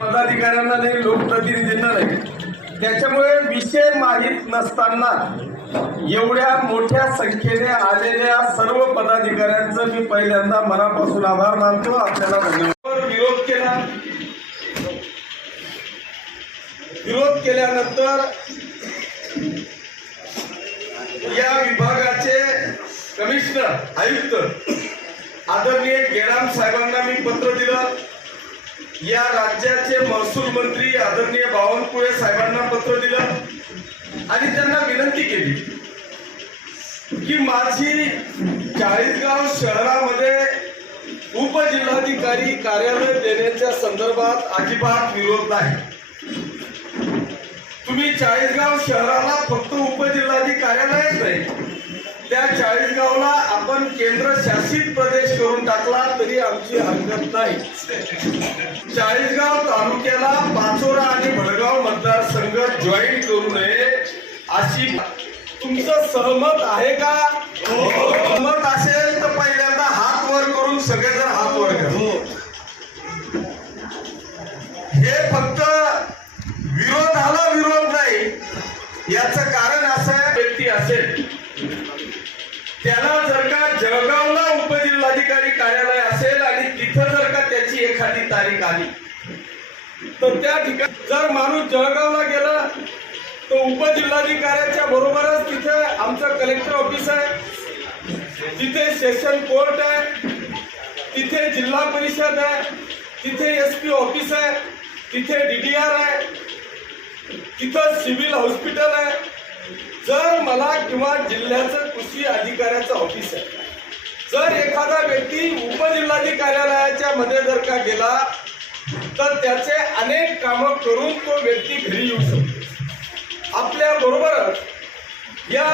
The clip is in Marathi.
पदाधिकाऱ्यांना नाही, लोकप्रतिनिधींना नाही. त्याच्यामुळे विषय माहीत नसताना एवढ्या मोठ्या संख्येने आलेल्या सर्व पदाधिकाऱ्यांचं मी पहिल्यांदा मनापासून आभार मानतो. आपल्याला धन्यवाद. विरोध केल्यानंतर या विभागाचे कमिशनर आयुक्त आदरणीय गेडाम साहेबांना मी पत्र दिलं. या राज्याचे महसूल मंत्री आदरणीय बावनकुळे साहेबांना पत्र दिलं आणि त्यांना विनंती केली की माझी चाळीसगाव शहरामध्ये उपजिल्हाधिकारी कार्यालय देण्याच्या संदर्भात अजिबात विरोध नाही. तुम्ही चाळीसगाव शहराला फक्त उपजिल्हाधिकारी कार्यालयच नाही, त्या चाळीसगावला आपण केंद्र शासित प्रदेश करून टाकला तरी आमची हरकत नाही. चाळीसगाव तालुक्याला पाचोरा आणि भडगाव मतदारसंघ जॉईन करू नये अशी तुमचं सहमत आहे का? सहमत असेल तर पहिल्यांदा हात वर करून सगळेजण हात वर करा. हे फक्त विरोधाला विरोध नाही, याचं कारण असं आहे, व्यक्ती असेल त्याला जर का जळगावला उपजिल्हाधिकारी कार्यालय असेल आणि तिथं जर का त्याची एखादी तारीख आली तर त्या ठिकाणी जर माणूस जळगावला गेला तर उपजिल्हाधिकाऱ्याच्या बरोबरच तिथे आमचं कलेक्टर ऑफिस आहे, तिथे सेशन कोर्ट आहे, तिथे जिल्हा परिषद आहे, तिथे SP ऑफिस आहे, तिथे DDR आहे, तिथं सिव्हिल हॉस्पिटल आहे. जर मला किंवा जिल्ह्याचं कृषी अधिकाऱ्याचं ऑफिस आहे, जर एखादा व्यक्ती उपजिल्हाधिकारी कार्यालयाच्या मध्ये जर का गेला तर त्याचे अनेक कामं करून तो व्यक्ती घरी येऊ शकतो. आपल्या बरोबरच या